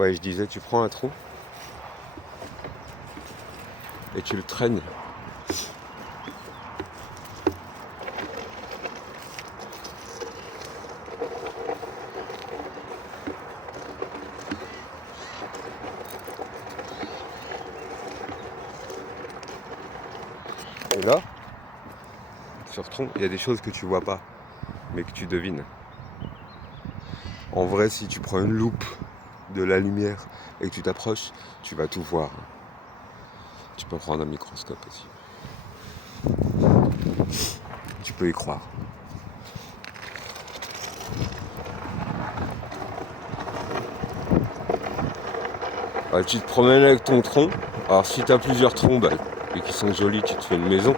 Ouais, je disais, tu prends un tronc et tu le traînes. Et là, sur ce tronc, il y a des choses que tu vois pas, mais que tu devines. En vrai, si tu prends une loupe, de la lumière et que tu t'approches, tu vas tout voir. Tu peux prendre un microscope aussi. Tu peux y croire. Alors, tu te promènes avec ton tronc. Alors si tu as plusieurs troncs et qui sont jolis, tu te fais une maison.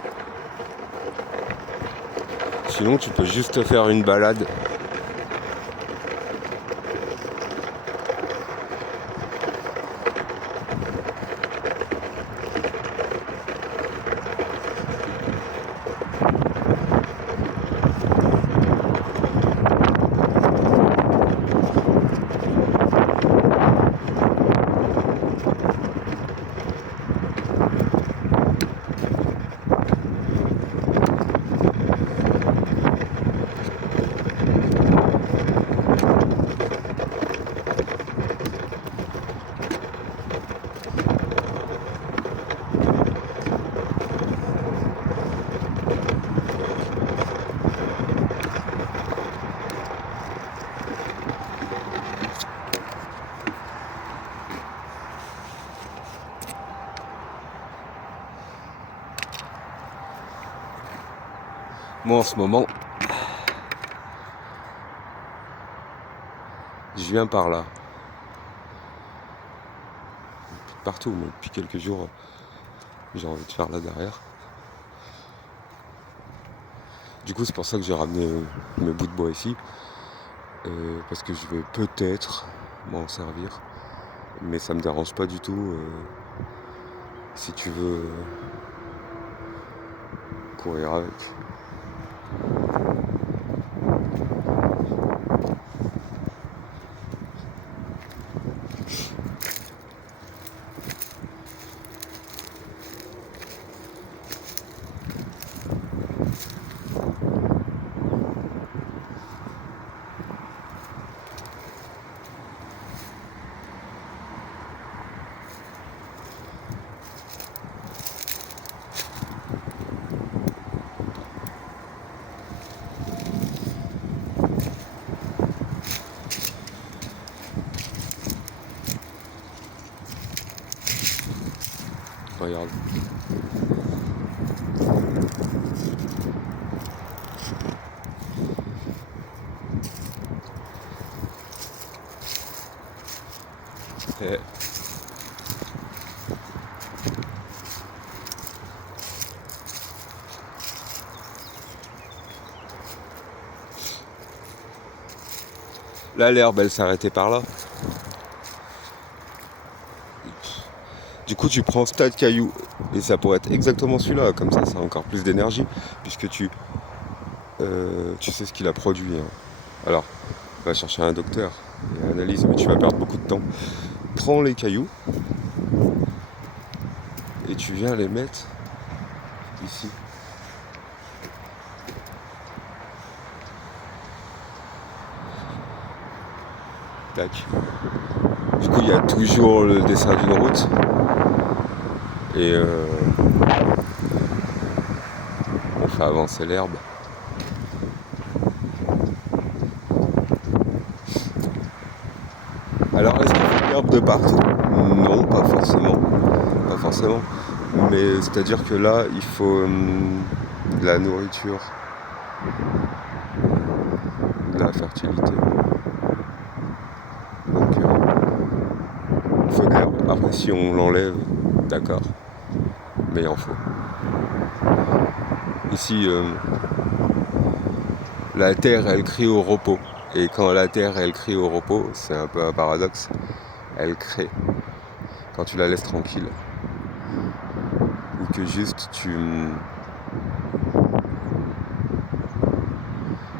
Sinon tu peux juste te faire une balade. Moi en ce moment, je viens par là. Partout, mais depuis quelques jours, j'ai envie de faire là derrière. Du coup, c'est pour ça que j'ai ramené mes bouts de bois ici. Parce que je vais peut-être m'en servir. Mais ça me dérange pas du tout. Si tu veux courir avec. Regarde. Et là, l'herbe, elle s'arrêtait par là. Du coup, tu prends ce tas de cailloux, et ça pourrait être exactement celui-là, comme ça a encore plus d'énergie, puisque tu sais ce qu'il a produit. Hein. Alors, va chercher un docteur et analyse, mais tu vas perdre beaucoup de temps. Prends les cailloux, et tu viens les mettre ici. Tac. Du coup, il y a toujours le dessin d'une route. Et on fait avancer l'herbe. Alors, est-ce qu'il faut de l'herbe de partout ? Non, pas forcément. Pas forcément. Mais c'est-à-dire que là, il faut de la nourriture, de la fertilité. Donc, il faut de l'herbe. Après, si on l'enlève, d'accord. Mais il en faut. Ici, la terre, elle crie au repos. Et quand la terre, elle crie au repos, c'est un peu un paradoxe, elle crée. Quand tu la laisses tranquille. Ou que juste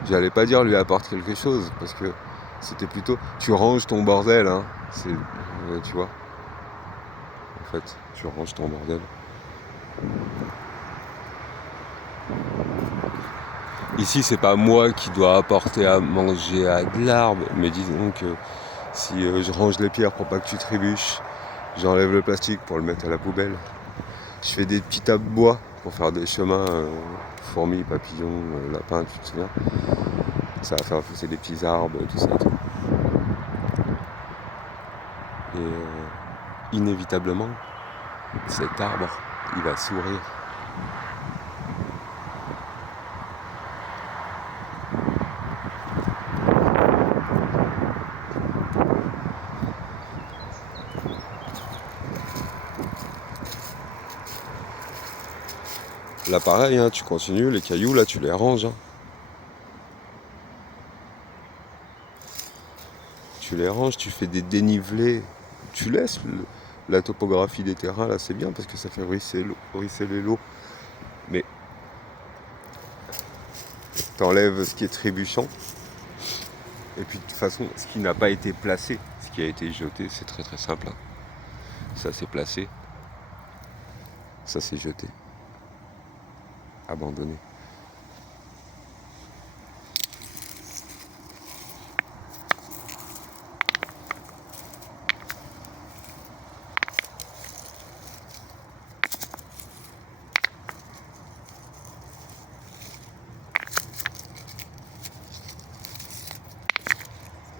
j'allais pas dire lui apporte quelque chose, parce que C'était plutôt, tu ranges ton bordel, hein. Tu vois. En fait, tu ranges ton bordel. Ici, c'est pas moi qui dois apporter à manger à de l'arbre, mais disons que si je range les pierres pour pas que tu trébuches, j'enlève le plastique pour le mettre à la poubelle. Je fais des petits tas de bois pour faire des chemins, fourmis, papillons, lapins, tu te souviens. Ça va faire pousser des petits arbres, tout ça et tout. Et inévitablement, cet arbre, il va sourire. Là pareil, hein, tu continues, les cailloux là tu les ranges. Hein. Tu les ranges, tu fais des dénivelés, tu laisses la topographie des terrains là, c'est bien parce que ça fait ruisseler l'eau. Mais t'enlèves ce qui est trébuchant. Et puis de toute façon, ce qui n'a pas été placé, ce qui a été jeté, c'est très très simple. Hein. Ça c'est placé, ça c'est jeté, abandonné.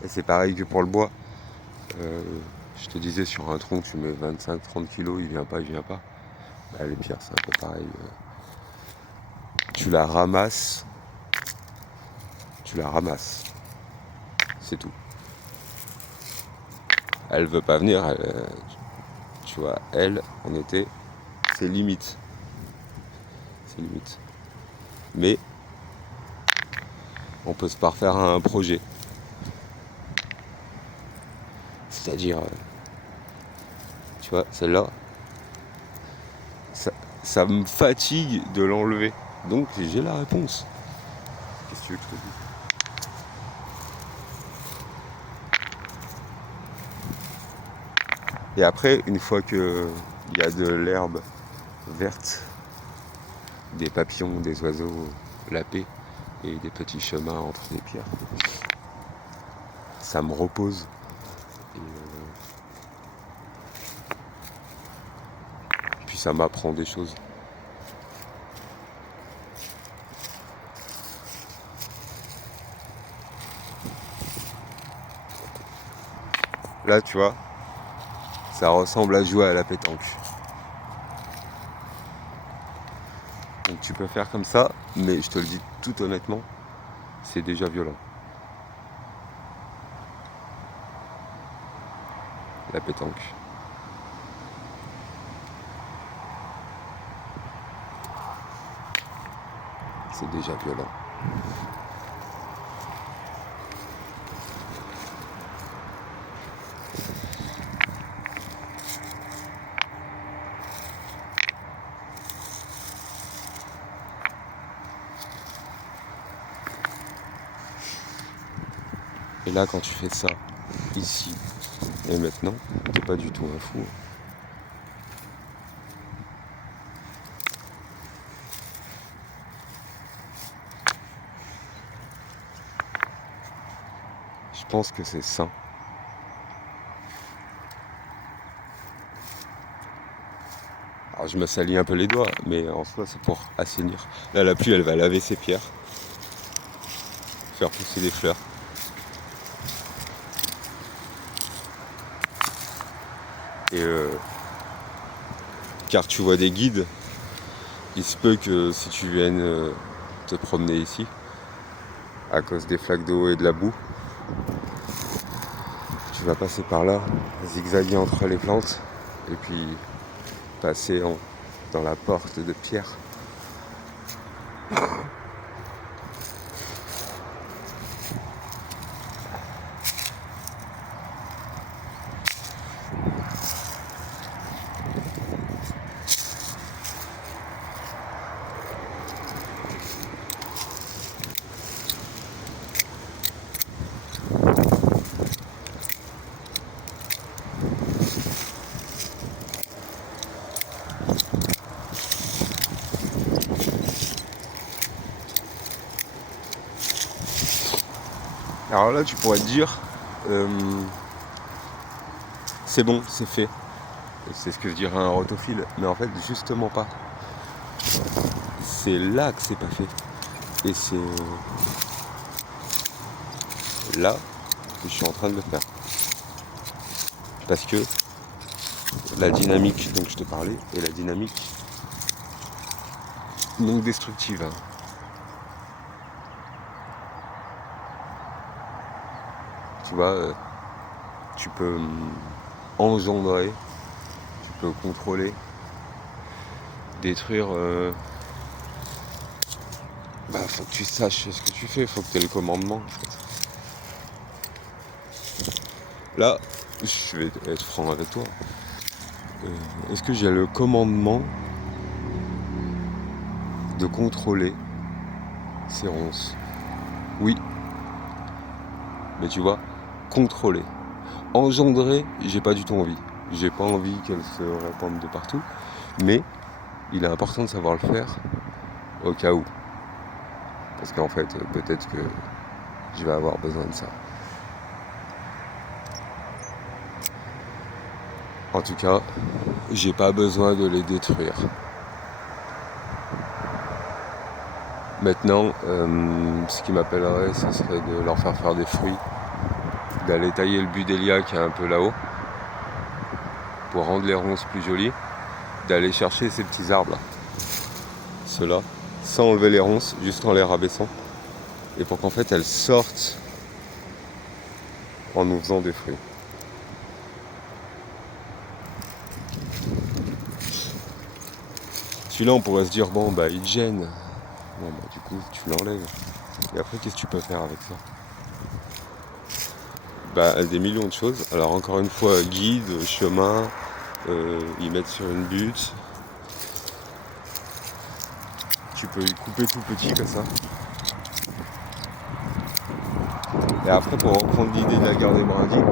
Et c'est pareil que pour le bois. Je te disais, sur un tronc, tu mets 25-30 kilos, il vient pas. Bah, les pierres, c'est un peu pareil. Tu la ramasses, c'est tout. Elle veut pas venir, tu vois, en été, c'est limite. Mais on peut se parfaire à un projet. C'est-à-dire, tu vois, celle-là, ça me fatigue de l'enlever. Donc j'ai la réponse. Qu'est-ce que tu veux que je te dise ? Et après, une fois qu'il y a de l'herbe verte, des papillons, des oiseaux, la paix et des petits chemins entre les pierres, ça me repose. Et puis ça m'apprend des choses. Là, tu vois, ça ressemble à jouer à la pétanque. Donc tu peux faire comme ça, mais je te le dis tout honnêtement, c'est déjà violent. La pétanque. C'est déjà violent. Et là, quand tu fais ça, ici et maintenant, t'es pas du tout un fou. Je pense que c'est sain. Alors je me salis un peu les doigts, mais en soi c'est pour assainir. Là la pluie elle va laver ses pierres, faire pousser des fleurs. Et car tu vois des guides, il se peut que si tu viennes te promener ici, à cause des flaques d'eau et de la boue, tu vas passer par là, zigzaguer entre les plantes, et puis passer dans la porte de pierre. Alors là, tu pourrais te dire, c'est bon, c'est fait. C'est ce que je dirais un rotophile. Mais en fait, justement pas. C'est là que c'est pas fait. Et c'est là que je suis en train de le faire. Parce que la dynamique dont je te parlais est la dynamique non destructive. Hein. Tu vois, tu peux engendrer, tu peux contrôler, détruire. Faut que tu saches ce que tu fais, faut que tu aies le commandement. En fait. Là, je vais être franc avec toi. Est-ce que j'ai le commandement de contrôler ces ronces? Oui. Mais tu vois, contrôler. Engendrer, j'ai pas du tout envie. J'ai pas envie qu'elles se répandent de partout. Mais il est important de savoir le faire au cas où. Parce qu'en fait, peut-être que je vais avoir besoin de ça. En tout cas, j'ai pas besoin de les détruire. Maintenant, ce qui m'appellerait, ce serait de leur faire des fruits, d'aller tailler le budélia qui est un peu là-haut, pour rendre les ronces plus jolies, d'aller chercher ces petits arbres là, ceux-là, sans enlever les ronces, juste en les rabaissant, et pour qu'en fait elles sortent en nous faisant des fruits. Celui-là on pourrait se dire bon bah il te gêne. Bon bah du coup tu l'enlèves. Et après qu'est-ce que tu peux faire avec ça? Bah des millions de choses. Alors encore une fois, guide, chemin, y mettre sur une butte. Tu peux y couper tout petit comme ça. Et après pour reprendre l'idée de la gare des brindilles,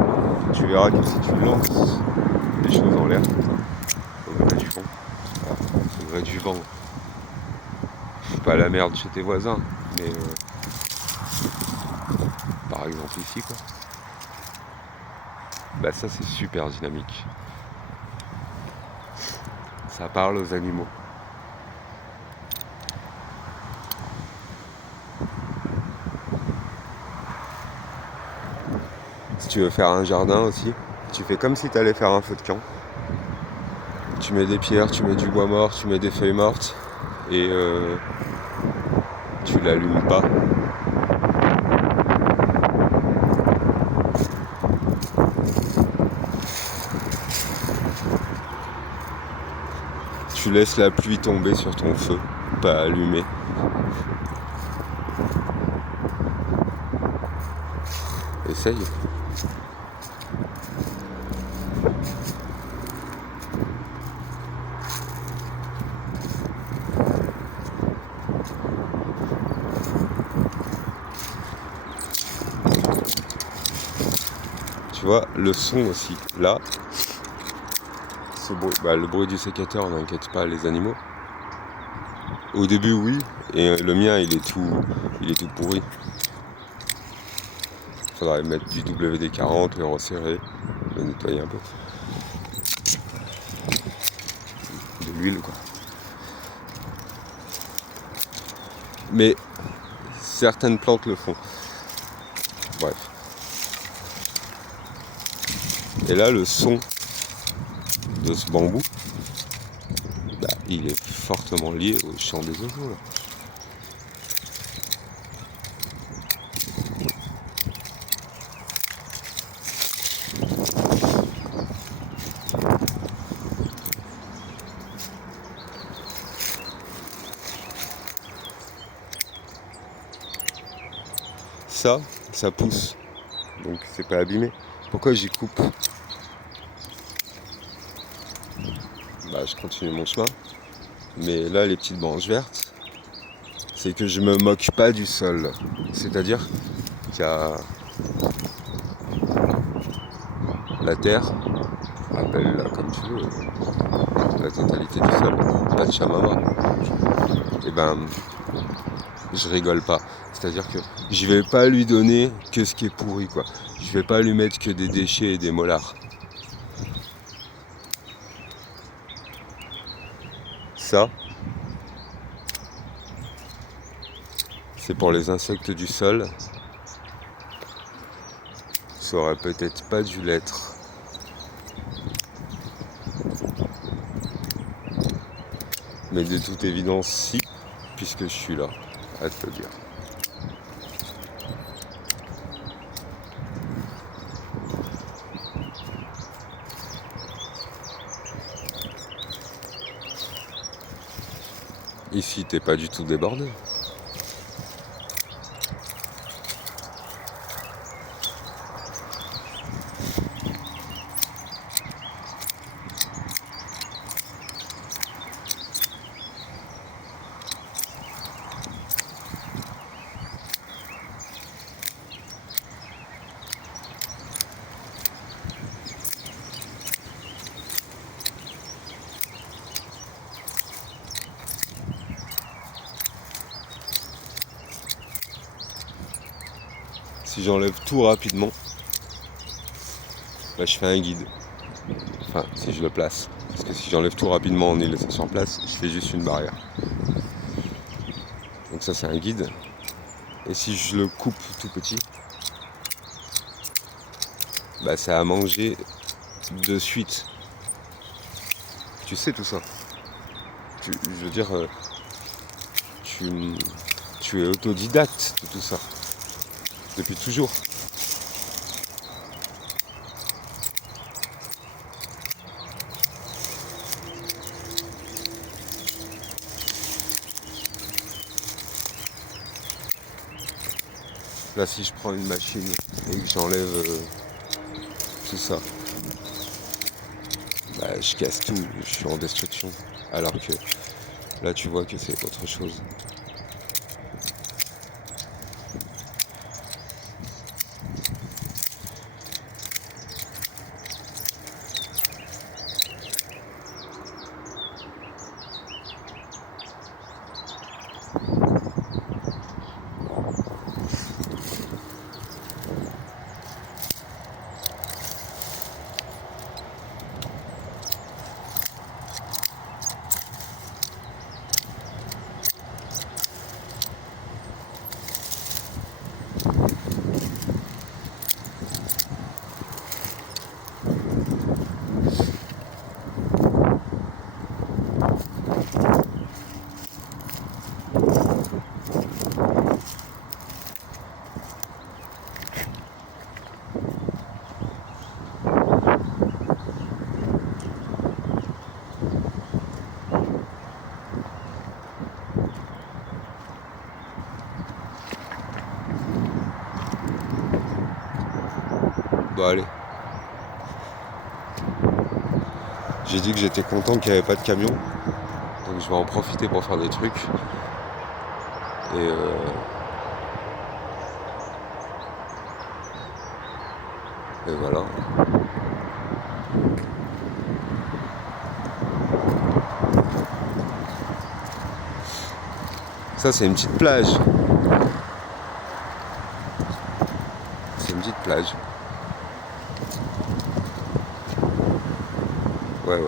tu verras que si tu lances les choses en l'air, au gré du vent, au gré du vent, pas la merde chez tes voisins, mais par exemple ici quoi. Bah ça c'est super dynamique. Ça parle aux animaux. Si tu veux faire un jardin aussi, tu fais comme si tu allais faire un feu de camp. Tu mets des pierres, tu mets du bois mort, tu mets des feuilles mortes et tu l'allumes pas. Tu laisses la pluie tomber sur ton feu, pas allumé. Essaye. Tu vois, le son aussi, là, ce bruit, le bruit du sécateur n'inquiète pas les animaux. Au début oui, et le mien il est tout pourri. Faudrait mettre du WD-40, le resserrer, le nettoyer un peu. De l'huile quoi. Mais certaines plantes le font. Bref. Et là le son de ce bambou, il est fortement lié au chant des oiseaux là. Ça pousse, donc c'est pas abîmé. Pourquoi j'y coupe? Je continue mon chemin, mais là les petites branches vertes, c'est que je me moque pas du sol, c'est-à-dire qu'il y a la terre, appelle-la comme tu veux, la totalité du sol, Pachamama. Et je rigole pas. C'est-à-dire que je vais pas lui donner que ce qui est pourri, quoi. Je vais pas lui mettre que des déchets et des molars. Ça, c'est pour les insectes du sol. Ça aurait peut-être pas dû l'être. Mais de toute évidence, si, puisque je suis là à te le dire. Ici, t'es pas du tout débordé. Si j'enlève tout rapidement, là je fais un guide. Enfin, si je le place. Parce que si j'enlève tout rapidement en y laissant sur place, je fais juste une barrière. Donc ça c'est un guide. Et si je le coupe tout petit, bah ça a mangé de suite. Tu sais tout ça. Je veux dire, tu es autodidacte de tout ça. Depuis toujours. Là si je prends une machine et que j'enlève tout ça, bah, je casse tout, je suis en destruction. Alors que là tu vois que c'est autre chose. Bon allez. J'ai dit que j'étais content qu'il n'y avait pas de camion. Donc je vais en profiter pour faire des trucs. Et voilà. Ça c'est une petite plage. C'est une petite plage. Ouais.